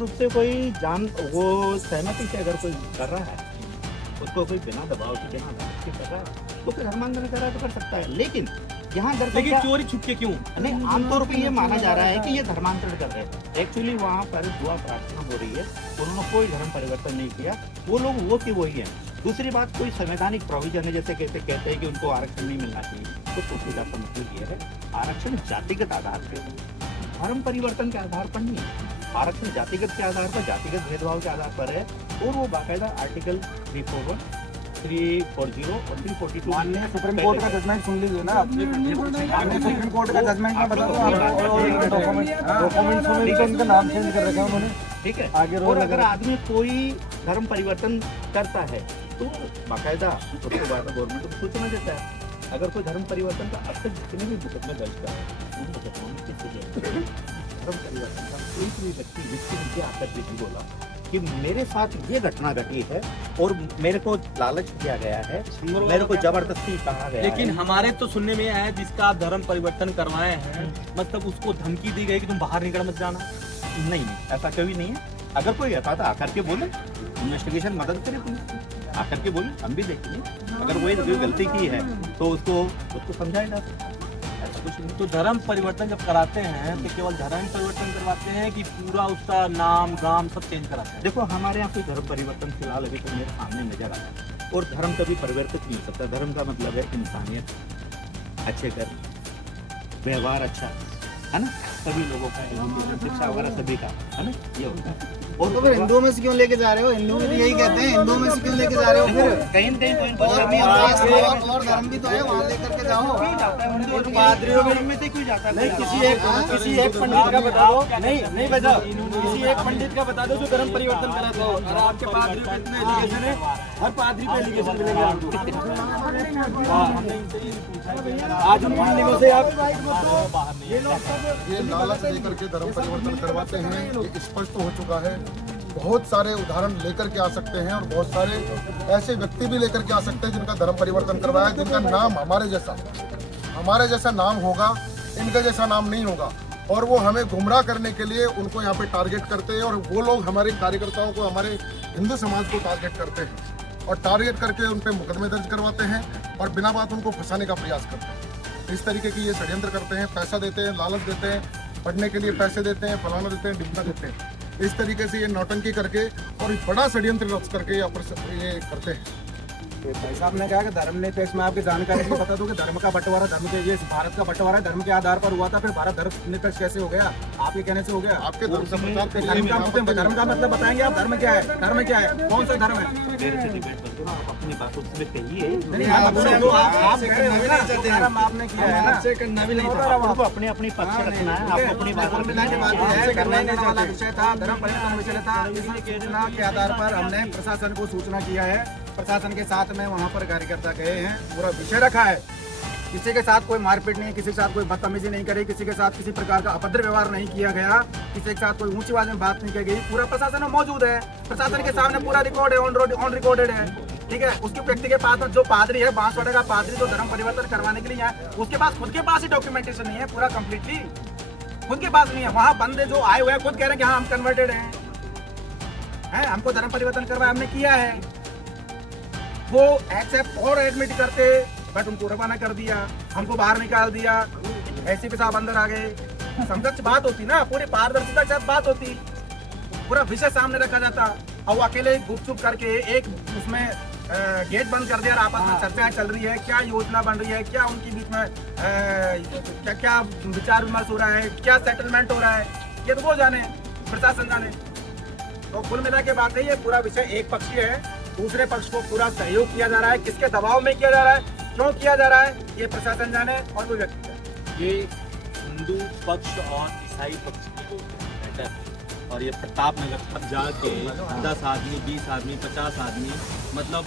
रूप से कोई जान वो सहमति से अगर कोई कर रहा है, उसको कोई बिना दबाव के बिना धमकी के कर रहा है, तो कोई धर्मांतरण कर रहा है तो कर सकता है। लेकिन यहाँ लेकिन चोरी छुपके क्यों? नहीं, आमतौर पे ये माना जा रहा है कि ये धर्मांतरण कर रहे हैं। एक्चुअली वहाँ पर दुआ प्रार्थना हो रही है, उन्होंने कोई धर्म परिवर्तन नहीं किया, वो लोग वो की वही है। दूसरी बात, कोई संवैधानिक प्रोविजन है, जैसे कहते हैं कि उनको आरक्षण नहीं मिलना चाहिए, तो सीधा सा मतलब ये है, आरक्षण जातिगत आधार पर, धर्म परिवर्तन के आधार पर नहीं है। आरक्षण जातिगत के आधार पर, जातिगत भेदभाव के आधार पर है, और वो बाकायदा आर्टिकल 341, 340 और 342 माननीय सुप्रीम कोर्ट का जजमेंट सुन लीजिए ना। आपने सुप्रीम कोर्ट का जजमेंट में बता दो, डॉक्यूमेंट सुने तो उनका नाम चेंज कर रखा है उन्होंने। ठीक है। आगे और अगर आदमी कोई धर्म परिवर्तन करता है तो बाकायदा उसके बाद गवर्नमेंट को सूचना देता है। अगर कोई धर्म परिवर्तन का अब तक जितने भी मुकदमे दर्ज करा है, उन मुकदमों में किसी धर्म परिवर्तन का कोई भी व्यक्ति मुझे आकर भी बोला कि मेरे साथ ये घटना घटी है और मेरे को लालच दिया गया है, मेरे को जबरदस्ती कहा गया लेकिन है। हमारे तो सुनने में आया है जिसका आप धर्म परिवर्तन करवाए हैं, मतलब उसको धमकी दी गई कि तुम बाहर निकल मत जाना। नहीं, ऐसा कभी नहीं है। अगर कोई आता था आकर के बोले, इन्वेस्टिगेशन मदद करे पुलिस, आकर के बोले, हम भी देखेंगे। अगर वो कोई गलती की है तो उसको समझाया जा सकता है, ऐसा कुछ नहीं। तो धर्म परिवर्तन जब कराते हैं तो केवल धर्म परिवर्तन करवाते हैं कि पूरा उसका नाम गाम सब चेंज कराते हैं? देखो, हमारे यहाँ कोई धर्म परिवर्तन फिलहाल अभी तो मेरे सामने नजर आया है। और धर्म कभी परिवर्तित नहीं हो सकता। धर्म का मतलब है इंसानियत, अच्छे कर, व्यवहार अच्छा, है ना, सभी लोगों का, शिक्षा वगैरह सभी का, है ना, ये होता है। और तो फिर हिंदुओं में से क्यों लेके जा रहे हो? हिंदुओं में तो यही कहते हैं, हिंदुओं में से क्यों लेके जा रहे हो? फिर कहीं न कहीं और धर्म भी तो है, वहाँ लेकर के जाओ। पादरियों में में से क्यों जाता है? नहीं, किसी एक पंडित का बता दो, नहीं बता, किसी एक पंडित का बता दो जो धर्म परिवर्तन करा दो। और आपके पादरी को इतना एजुकेशन है, हर पादरी पे एजुकेशन मिलेगा आपको। आज हम पंडितों से आप ये लालच लेकर के धर्म परिवर्तन करवाते हैं, ये स्पष्ट हो चुका है। बहुत सारे उदाहरण लेकर के आ सकते हैं और बहुत सारे ऐसे व्यक्ति भी लेकर के आ सकते हैं जिनका धर्म परिवर्तन करवाया है, जिनका नाम हमारे जैसा नाम होगा, इनका जैसा नाम नहीं होगा। और वो हमें गुमराह करने के लिए उनको यहाँ पे टारगेट करते हैं, और वो लोग हमारे कार्यकर्ताओं को, हमारे हिंदू समाज को टारगेट करते हैं और टारगेट करके उन पर मुकदमे दर्ज करवाते हैं और बिना बात उनको फंसाने का प्रयास करते हैं। इस तरीके की ये षड्यंत्र करते हैं, पैसा देते हैं, लालच देते हैं, पढ़ने के लिए पैसे देते हैं, फलाना देते हैं, डिब्बा देते हैं। इस तरीके से ये नौटंकी करके और बड़ा षड्यंत्र रच करके ये करते हैं। भाई साहब ने कहा कि धर्म निरपेक्ष में आपकी जानकारी से बता दूं कि धर्म का बंटवारा, धर्म के ये भारत का बंटवारा धर्म के आधार पर हुआ था, फिर भारत धर्म निरपेक्ष कैसे हो गया? आपके कहने से हो गया। आपके धर्म का प्रचार करिए। धर्म का मतलब बताएंगे आप? धर्म क्या है? धर्म क्या है? कौन सा धर्म है? मेरे से डिबेट मत करो, आप अपनी बात उसमें कहिए। आप कह रहे हो ना, धर्म आपने किया है ना, आपसे करना भी नहीं था। आपको अपनी पक्ष रखना है, आपको अपनी बात रखना है। करने वाला विषय था, धर्म परिवर्तन विषय था। इसी सूचना के आधार पर हमने प्रशासन को सूचना किया है, प्रशासन के साथ में वहाँ पर कार्यकर्ता गए हैं, पूरा विषय रखा है। किसी के साथ कोई मारपीट नहीं, किसी के साथ कोई बदतमीजी नहीं करी, किसी के साथ किसी प्रकार का अभद्र व्यवहार नहीं किया गया, किसी के साथ कोई ऊंची आवाज में बात नहीं की गई। पूरा प्रशासन में मौजूद है, प्रशासन के सामने पूरा रिकॉर्ड है, ऑन रिकॉर्डेड है। ठीक है, उसके व्यक्ति के पास जो पादरी है, बांसवाड़ा का पादरी जो धर्म परिवर्तन करवाने के लिए है, उसके पास खुद के पास ही डॉक्यूमेंटेशन नहीं है, पूरा कम्प्लीटली खुद के पास नहीं है। वहाँ बंदे जो आए हुए हैं खुद कह रहे हैं कि हाँ हम कन्वर्टेड हैं, हमको धर्म परिवर्तन करवाया, हमने किया है। वो एक्सेप्ट और एडमिट करते, बट उनको रवाना कर दिया, हमको बाहर निकाल दिया, ऐसे के साथ अंदर आ गए। समझ बात होती ना, पूरी पारदर्शिता के साथ बात होती, पूरा विषय सामने रखा जाता। और वो अकेले गुपचुप करके एक उसमें गेट बंद कर दिया और आपस में चर्चाएं चल रही है, क्या योजना बन रही है, क्या उनके बीच में क्या क्या विचार विमर्श हो रहा है, क्या सेटलमेंट हो रहा है, ये तो वो जाने, प्रशासन जाने। तो कुल मिला के बात है, ये पूरा विषय एक पक्षीय है, दूसरे पक्ष को पूरा सहयोग किया जा रहा है। किसके दबाव में किया जा रहा है, क्यों किया जा रहा है, ये प्रशासन जाने और वो व्यक्ति जाने। ये हिंदू पक्ष और ईसाई पक्ष की जो मैटर है, और ये प्रताप नगर तक जाके 10 आदमी, 20 आदमी, 50 आदमी मतलब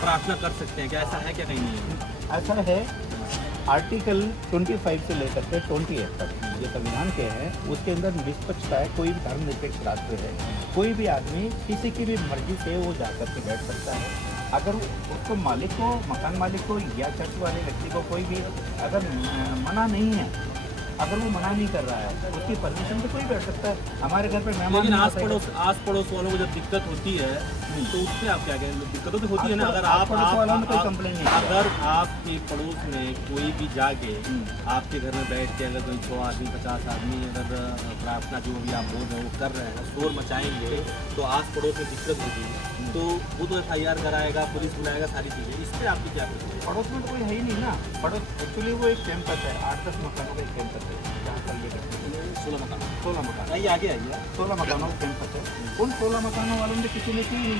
प्रार्थना कर सकते हैं क्या? ऐसा है क्या? कहीं नहीं है ऐसा है। आर्टिकल 25 से लेकर के 28 तक ये संविधान के हैं, उसके अंदर निष्पक्षता है। कोई भी धर्मनिरपेक्ष राष्ट्र है, कोई भी आदमी किसी की भी मर्जी से वो जाकर के बैठ सकता है। अगर उसको मालिक को, मकान मालिक को या चर्च वाले व्यक्ति को कोई भी अगर मना नहीं है, अगर वो मना नहीं कर रहा है, उसकी परमिशन पे कोई बैठ सकता है। हमारे घर पे मेहमान लेकिन नहीं आस पड़ोस वालों को जब दिक्कत होती है तो उसमें आप क्या कहें? दिक्कतों तो होती है ना। अगर आप वालों ने कोई कंप्लेन नहीं किया। अगर आपके पड़ोस में कोई भी जाके आपके घर में बैठ के अगर कोई 100 आदमी 50 आदमी अगर प्रार्थना जो भी आप बोल रहे हैं वो कर रहे हैं, शोर मचाएंगे तो आस पड़ोस में दिक्कत होगी, तो वो तो FIR कराएगा, पुलिस बुलाएगा, सारी चीज़ें। इस पर आपकी क्या प्रतिक्रिया है? पड़ोस में तो कोई है ही नहीं ना। पड़ोस एक्चुअली वो एक कैंपस है, 8-10 मकानों का एक कैंपस है जहाँ पर ये करते हैं। 16 मकान 16 मकान, आइए आगे आइए। 16 मकानों का कैंपस है। उन 16 मकानों वालों ने किसी ने की नहीं।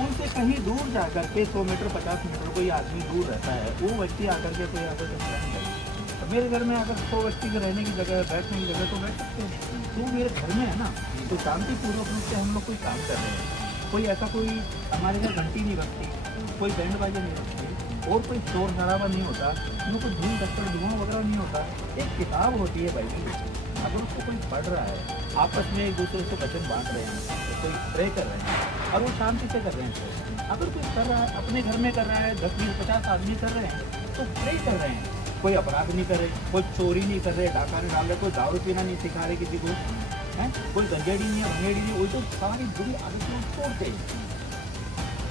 उनसे कहीं दूर जा करके 100 मीटर 50 मीटर कोई आदमी दूर रहता है, वो व्यक्ति आकर के कोई आकर के प्लान करे। तो मेरे घर में अगर 100 व्यक्ति के रहने की जगह, बैठने की जगह, तो बैठ सकते हैं। तो मेरे घर में है ना, तो शांतिपूर्वक रूप से हम लोग कोई काम कर रहे हैं। कोई ऐसा कोई हमारे घर घंटी नहीं बजती, कोई बैंड बाजा नहीं बजती, और कोई शोर शराबा नहीं होता, उसमें कोई धूल धक्कड़ धुआं वगैरह नहीं होता। एक किताब होती है भाई, अगर उसको कोई पढ़ रहा है, आपस में एक दूसरे को वचन बांट रहे हैं, तो कोई प्रे कर रहे हैं और वो शांति से कर रहे हैं। अगर कोई कर रहा है, अपने घर में कर रहा है, 10 20 50 आदमी कर रहे हैं, तो प्रे कर रहे हैं। कोई अपराध नहीं करे, कोई चोरी नहीं कर रहे, डाका नहीं डाल रहे, कोई दारू पीना नहीं सिखा रहे किसी को, है कोई गंजेड़ी नहीं है, भंगेड़ी नहीं, वो तो सारी बुरी आदतें छोड़ते हैं।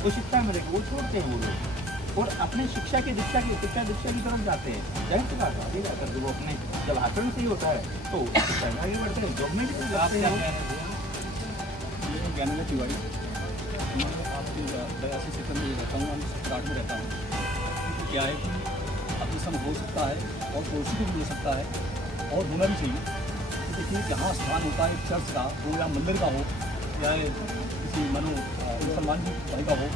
वो शिक्षा में रहेगा, वो छोड़ते हैं वो लोग, और अपने शिक्षा की दीक्षा की तरफ जाते हैं। जाहिर सी बात है, आगे जाकर वो अपने जब आचरण सही होता है तो आगे बढ़ते हैं, जॉब में भी जाते हैं। ज्ञानेंद्र तिवारी, मैं आपके 82 सेक्टर में रहता हूँ, स्टार्ट में रहता हूँ। क्या है कि अपने संग हो सकता है और पड़ोसी को भी हो सकता है और होना भी चाहिए। तो देखिए, जहाँ स्थान होता है चर्च का हो या मंदिर का हो या किसी मुसलमान की भाई का हो,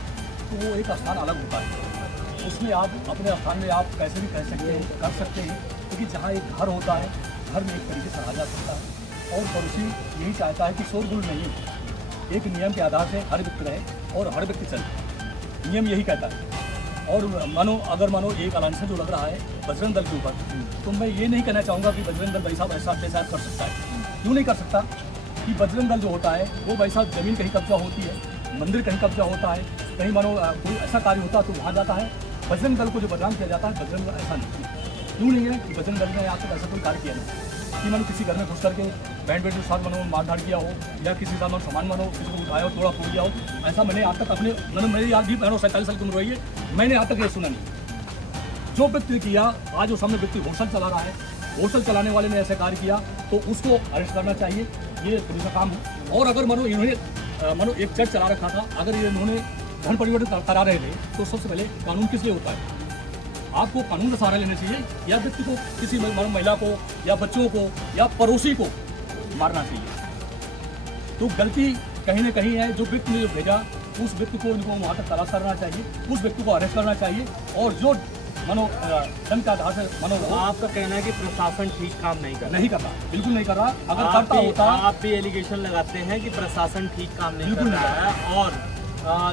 तो वो एक स्थान अलग होता है। उसमें आप अपने स्थान में आप कैसे भी कह सकते हैं, कर सकते हैं, क्योंकि जहाँ एक घर होता है, घर में एक तरीके से रहा जा सकता है और पड़ोसी यही चाहता है कि शोरगुल नहीं हो, एक नियम के आधार से हर व्यक्ति रहे और हर व्यक्ति चले, नियम यही कहता है। और अगर मानो एक अलायंस जो लग रहा है बजरंग दल के ऊपर, तो मैं ये नहीं कहना चाहूँगा कि बजरंग दल भाई साहब ऐसा अत्याचार कर सकता है। क्यों नहीं कर सकता? कि बजरंग दल जो होता है वो भाई साहब ज़मीन कहीं कब्जा होती है, मंदिर कहीं कब्जा होता है, कहीं मानो कोई ऐसा कार्य होता है तो वहाँ जाता है। बजरंग दल को जो बदनाम किया जाता है, बजरंग दल ऐसा नहीं है। क्यों नहीं है कि बजरंग दल ने आज तक ऐसा कोई कार्य किया नहीं कि मानो किसी घर में घुस करके बैंड के साथ मानो मारधाड़ किया हो या किसी साथ मानो सामान मानो किसी को उठाया हो, थोड़ा फूट दिया हो। ऐसा मैंने आज तक अपने मेरी याद भी 47 साल की उम्र हुई है, मैंने आज तक ये सुना नहीं। जो व्यक्ति किया, आज जो सामने व्यक्ति होटल चला रहा है, होटल चलाने वाले ने ऐसा कार्य किया तो उसको अरेस्ट करना चाहिए, ये पुलिस का काम है। और अगर मानो इन्होंने एक चर्च चला रखा था, अगर ये इन्होंने धन परिवर्तन करा रहे थे, तो सबसे पहले कानून किस लिए होता है? आपको कानून का सहारा लेना चाहिए या व्यक्ति को, किसी महिला को या बच्चों को या पड़ोसी को मारना चाहिए? तो गलती कहीं ना कहीं है। जो व्यक्ति ने जो भेजा, उस व्यक्ति को उनको वहाँ तक तलाश करना चाहिए, उस व्यक्ति को अरेस्ट करना चाहिए। और जो धन का आधार से तो आपका कहना है कि प्रशासन ठीक काम नहीं कर रहा, बिल्कुल नहीं कर रहा। अगर करता होता, आप भी एलिगेशन लगाते हैं कि प्रशासन ठीक काम नहीं कर रहा है, और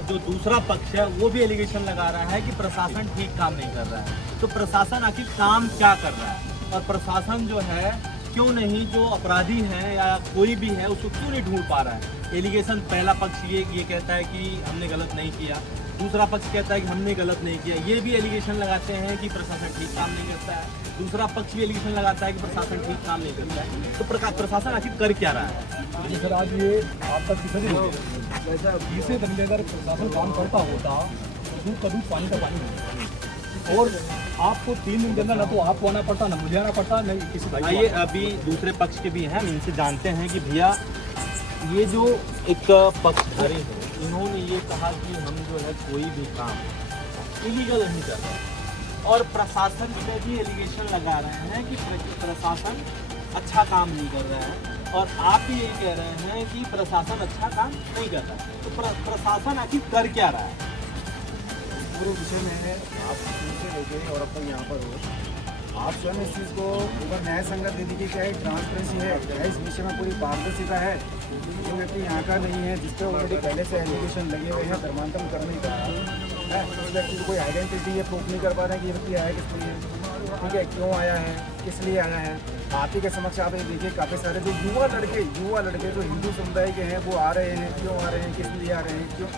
जो दूसरा पक्ष है वो भी एलिगेशन लगा रहा है कि प्रशासन ठीक काम नहीं कर रहा है। तो प्रशासन आखिर काम क्या कर रहा है, और प्रशासन जो है क्यों नहीं, जो अपराधी है या कोई भी है उसको क्यों नहीं ढूंढ पा रहा है? एलिगेशन पहला पक्ष ये कहता है कि हमने गलत नहीं किया, दूसरा पक्ष कहता है कि हमने गलत नहीं किया। ये भी एलिगेशन लगाते हैं कि प्रशासन ठीक काम नहीं करता है, दूसरा पक्ष भी एलिगेशन लगाता है कि प्रशासन ठीक काम नहीं करता है। तो प्रशासन आखिर कर क्या रहा है? जी सर, आज ये आपका तीसरे दिन में अगर प्रशासन काम करता होता, दूध का दूध पानी का पानी होता, और आपको 3 दिन के अंदर ना तो आपको आना पड़ता, ना मुझे आना पड़ता, नहीं किसी भाई। आइए, अभी दूसरे पक्ष के भी हैं, हम इनसे जानते हैं कि भैया ये जो एक पक्षधारी है, इन्होंने ये कहा कि हम जो है कोई भी काम इलीगल नहीं कर रहे, और प्रशासन पे भी एलिगेशन लगा रहे हैं कि प्रशासन अच्छा काम नहीं कर रहा है, और आप भी यही कह रहे हैं कि प्रशासन अच्छा काम नहीं कर रहा है। तो प्रशासन आखिर कर क्या रहा है? पूरे विषय में आप दूसरे लोग और अब तक यहाँ पर हो, आप स्वयं इस चीज़ को ऊपर न्याय संगत दे दीजिए। क्या एक ट्रांसपेरेंसी है, क्या इस विषय में पूरी पारदर्शिता है? जो व्यक्ति यहाँ का नहीं है, जिस पर ऑलरेडी पहले से एलिगेशन लगे हुए हैं धर्मांतरण करने का है, उस व्यक्ति को कोई आइडेंटिटी ये प्रूफ नहीं कर पा रहे हैं कि ये व्यक्ति आया किस लिए, ठीक है, क्यों आया है, किस लिए आया है। आप ही के समक्ष आप ये देखिए, काफ़ी सारे जो युवा लड़के जो हिंदू समुदाय के हैं वो आ रहे हैं, क्यों आ रहे हैं, किस लिए आ रहे हैं, क्यों,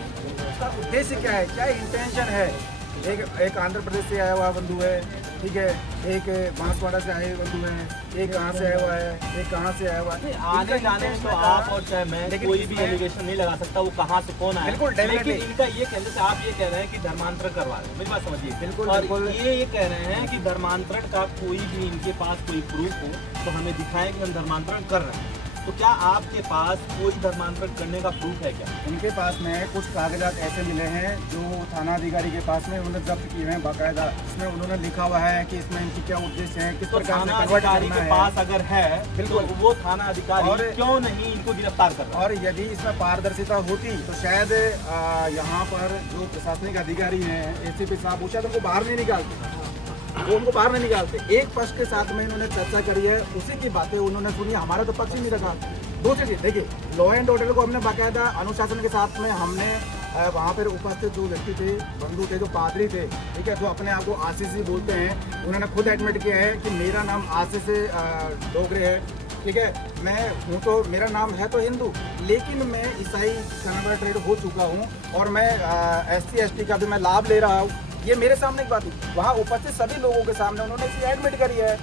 उसका उद्देश्य क्या है, क्या इंटेंशन है, एक आंध्र प्रदेश से आया हुआ बंधु है, ठीक है, एक बांसवाड़ा से आए बंधु है, एक कहाँ से आया हुआ है, एक कहाँ से आया हुआ है। आने जाने में तो आप और चाहे मैं लेकिन कोई भी इसमें- एलिगेशन नहीं लगा सकता वो कहाँ से कौन आया। बिल्कुल, definitely। लेकिन इनका ये कहने से आप ये कह रहे हैं कि धर्मांतरण करवा रहे हैं, मेरी बात समझिए। बिल्कुल, और बिल्कुल। ये कह रहे हैं कि धर्मांतरण का कोई भी इनके पास कोई प्रूफ हो तो हमें दिखाएं कि हम धर्मांतरण कर रहे हैं। तो क्या आपके पास कोई धर्मांतरण करने का प्रूफ है क्या? इनके पास में कुछ कागजात ऐसे मिले हैं जो थाना अधिकारी के पास में उन्होंने जब्त किए हैं बाकायदा। इसमें उन्होंने लिखा हुआ है कि इसमें इनकी क्या उद्देश्य है, किस तो प्रकार से थाना कन्वर्ट अधिकारी करना के है। पास अगर है बिल्कुल। तो वो थाना अधिकारी और- क्यों नहीं इनको गिरफ्तार कर रहा है? और यदि इसमें पारदर्शिता होती तो शायद यहाँ पर जो प्रशासनिक अधिकारी हैं, एसीपी साहब, वो शायद उनको बाहर नहीं निकालते, वो उनको बाहर नहीं निकालते। एक पक्ष के साथ में इन्होंने चर्चा करी है, उसी की बातें उन्होंने सुनी, हमारा तो पक्ष ही नहीं रखा। दूसरी चीज देखिए, लॉ एंड ऑर्डर को हमने बाकायदा अनुशासन के साथ में हमने वहाँ पर उपस्थित जो व्यक्ति थे, बंधु थे, जो पादरी थे, ठीक है, जो अपने आप को आशीष जी बोलते हैं, उन्होंने खुद एडमिट किया है कि मेरा नाम आशीष डोगरे है, ठीक है, मैं हूँ तो मेरा नाम है तो हिंदू, लेकिन मैं ईसाई कन्वर्टेड हो चुका हूँ और मैं SC ST का भी मैं लाभ ले रहा हूँ। ये मेरे सामने की बात हुई, वहाँ उपस्थित सभी लोगों के सामने उन्होंने इसे एडमिट करी है,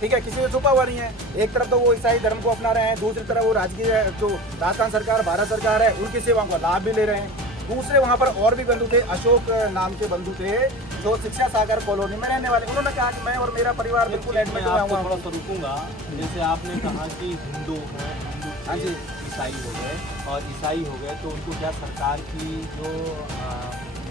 ठीक है, किसी से छुपा हुआ नहीं है। एक तरफ तो वो ईसाई धर्म को अपना रहे हैं, दूसरी तरफ वो राजकीय जो राजस्थान सरकार, भारत सरकार है, उनकी सेवाओं का लाभ भी ले रहे हैं। दूसरे वहाँ पर और भी बंधु थे, अशोक नाम के बंधु थे, जो शिक्षा सागर कॉलोनी में रहने वाले, उन्होंने कहा कि मैं और मेरा परिवार बिल्कुल मैं एडमिट आपको हुआ थोड़ा हूँ। सा रुकूंगा। जैसे आपने कहा कि हिंदू हैं, हिंदू हाँ जी। ईसाई हो गए, और ईसाई हो गए तो उनको क्या सरकार की जो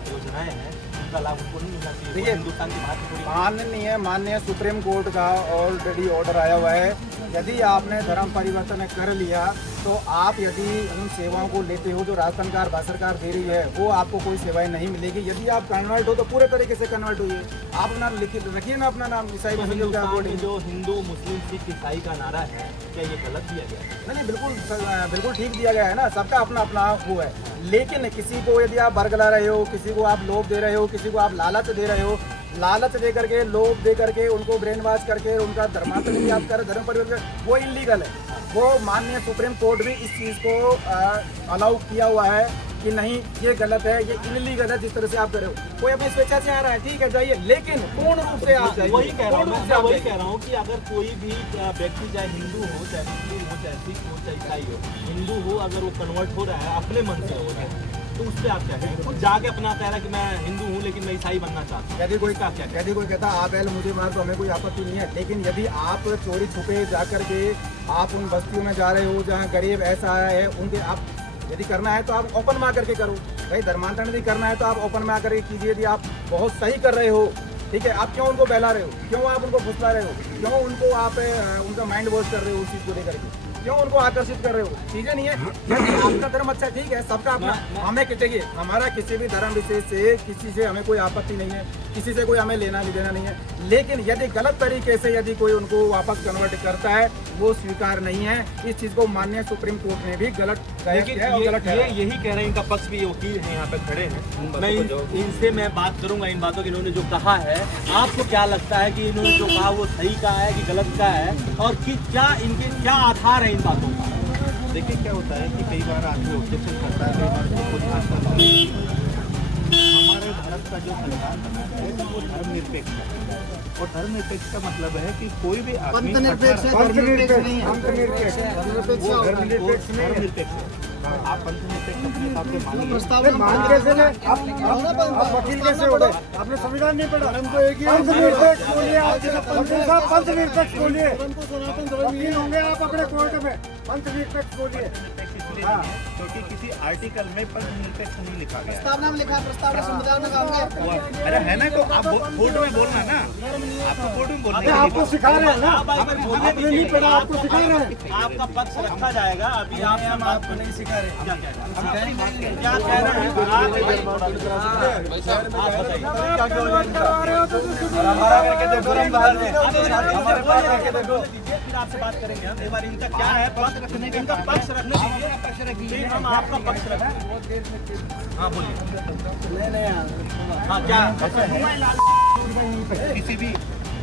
योजनाएं हैं उनका लाभ उनको नहीं मिलना चाहिए? देखिए, वो हिंदुस्तान की बात थोड़ी माननीय सुप्रीम कोर्ट का ऑलरेडी ऑर्डर आया हुआ है, यदि आपने धर्म परिवर्तन कर लिया तो आप यदि उन सेवाओं को लेते हो जो राजस्थान सरकार, भारत सरकार दे रही है, वो आपको कोई सेवाएं नहीं मिलेगी। यदि आप कन्वर्ट हो तो पूरे तरीके से कन्वर्ट होइए, आप अपना रखिए ना अपना नाम ईसाई तो मुस्लिम का हिंदुस्तान में according। जो हिंदू मुस्लिम सिख ईसाई का नारा है, क्या ये गलत दिया गया है? नहीं, बिल्कुल ठीक दिया गया है ना, सबका अपना अपना वो है। लेकिन किसी को यदि आप बरगला रहे हो, किसी को आप लोभ दे रहे हो, किसी को आप लालच दे रहे हो, लालच दे करके, लोभ दे करके, उनको ब्रेन वॉश करके उनका धर्मांतरण भी आप कर धर्म परिवर्तन, वो इलीगल है। वो माननीय सुप्रीम कोर्ट भी इस चीज़ को अलाउ किया हुआ है कि नहीं, ये गलत है, ये इलीगल है जिस तरह से आप कर रहे हो। कोई अपनी स्वेच्छा से आ रहा है, ठीक है, जाइए, लेकिन पूर्ण रूप से आप जाइए। वही कह रहा हूँ पूर्ण रूप से मैं आप वही जाइए। कह रहा हूँ कि अगर कोई भी व्यक्ति चाहे हिंदू हो, चाहे मुस्लिम हो, चाहे सिख हो, चाहे ईसाई हो, हिंदू हो, अगर वो कन्वर्ट हो रहा है अपने मन से हो रहा है तो उस पर आप क्या कहेंगे? खुद जाके अपना कह रहा है कि मैं हिंदू हूँ लेकिन मैं ईसाई बनना चाहता हूँ, यदि कोई इसका क्या यदि कोई कहता आप एल मुझे मार तो हमें कोई आपत्ति नहीं है, लेकिन यदि आप चोरी छुपे जा करके आप उन बस्तियों में जा रहे हो जहाँ गरीब ऐसा है, उनके आप यदि करना है तो आप ओपन में आकर के करो भाई। धर्मांतरण यदि करना है तो आप ओपन में आकर के कीजिए। यदि आप बहुत सही कर रहे हो, ठीक है, आप क्यों उनको बहला रहे हो, क्यों आप उनको फुसला रहे हो, क्यों उनको आप उनका माइंड वॉश कर रहे हो उस चीज़ को लेकर के, क्यों उनको आकर्षित कर रहे हो? चीजें नहीं है, यदि आपका धर्म अच्छा, ठीक है, सबका अपना, हमें देखिए, हमारा किसी भी धर्म विशेष से किसी से हमें कोई आपत्ति नहीं है, किसी से कोई हमें लेना देना नहीं है, लेकिन यदि गलत तरीके से यदि कोई उनको वापस कन्वर्ट करता है वो स्वीकार नहीं है। इस चीज को माननीय सुप्रीम कोर्ट ने भी गलत लेकिन है और गलत ये ठहराया। यही कह रहे हैं, इनका पक्ष भी वकील हैं यहाँ पे खड़े हैं, मैं इनसे मैं बात करूंगा इन बातों की। इन्होंने जो कहा है, आपको क्या लगता है कि इन्होंने जो कहा वो सही कहा है कि गलत कहा है, और कि क्या इनके क्या आधार है इन बातों का? देखिए क्या होता है कि कई बार आदमी ऑब्जेक्शन करता है, कई बार उसको ध्यान करता है। हमारे भारत का जो संविधान है वो धर्मनिरपेक्ष है, और धर्मनिरपेक्ष का मतलब है कि कोई भी आदमी धर्मनिरपेक्ष नहीं है। आप पंथनिरपेक्ष अपने हिसाब से मानिए। आप वकील कैसे हो गए? आपने संविधान नहीं पढ़ा? हमको एक ही पंथनिरपेक्ष बोलिए, पंथनिरपेक्ष बोलिए, वकील होंगे आप अपने कोर्ट में, पंथनिरपेक्ष बोलिए। क्योंकि किसी आर्टिकल में पंथनिरपेक्ष नहीं लिखा गया है। प्रस्तावना में लिखा है, प्रस्तावना संविधान में काम है। अरे है ना, तो आप कोर्ट में बोलना ना, आपको कोर्ट में बोलना है। आपको सिखा रहे हैं ना, आप एक बार बोलिए आपने नहीं पढ़ा, आपको सिखा रहे हैं। आपका पक्ष रखा जाएगा। अभी आप आपको नहीं सिखा रहे। क्या कह रहे हैं? क्या कह रहे हैं? आप बताइए। हमारा करके देखो, हम बाहर में हमारे पास आके देखो, फिर आपसे बात करेंगे हम। एक बार इनका क्या है पक्ष रखने का, इनका पक्ष रखने दीजिए, फिर हम आपका पक्ष रखें। हाँ बोलिए। हाँ क्या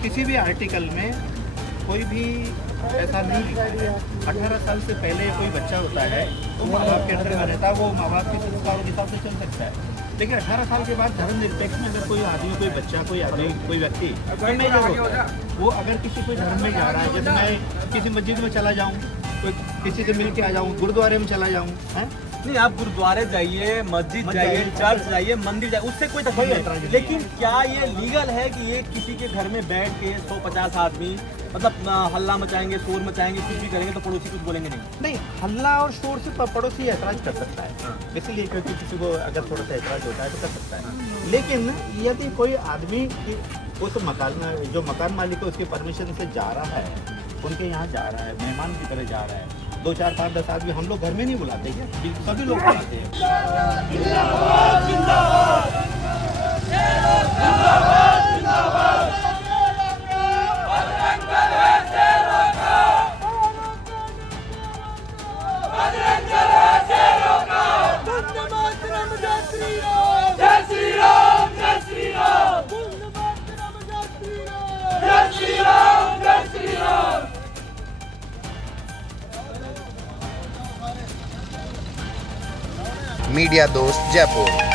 किसी भी आर्टिकल में कोई भी ऐसा नहीं लिखा है। 18 साल से पहले कोई बच्चा होता है तो माँ बाप के अंडर में रहता है, वो माँ बाप की संस्कारों के हिसाब से चल सकता है। देखिए 18 साल के बाद धर्म निरपेक्ष में अगर कोई आदमी, कोई बच्चा, कोई आदमी, कोई व्यक्ति मेजर होता है, वो अगर किसी कोई धर्म में जा रहा है, जैसे मैं किसी मस्जिद में चला जाऊँ, कोई किसी से मिल के आ जाऊँ, गुरुद्वारे में चला जाऊँ, है नहीं, आप गुरुद्वारे जाइए, मस्जिद जाइए, चर्च जाइए, मंदिर जाइए, उससे कोई तकलीफ नहीं। लेकिन क्या ये लीगल है कि ये किसी के घर में बैठ के 150 आदमी मतलब हल्ला मचाएंगे, शोर मचाएंगे, कुछ भी करेंगे तो पड़ोसी कुछ बोलेंगे नहीं? नहीं, हल्ला और शोर से पड़ोसी ऐतराज कर सकता है, इसलिए क्योंकि किसी को अगर थोड़ा सा ऐतराज होता है तो कर सकता है। लेकिन यदि कोई आदमी उस मकान में, जो मकान मालिक है उसके परमिशन से जा रहा है, उनके यहाँ जा रहा है, मेहमान की तरह जा रहा है, 2, 4, 5, 10 आदमी हम लोग घर में नहीं बुलाते हैं, सभी लोग बुलाते हैं। मीडिया दोस्त जयपुर।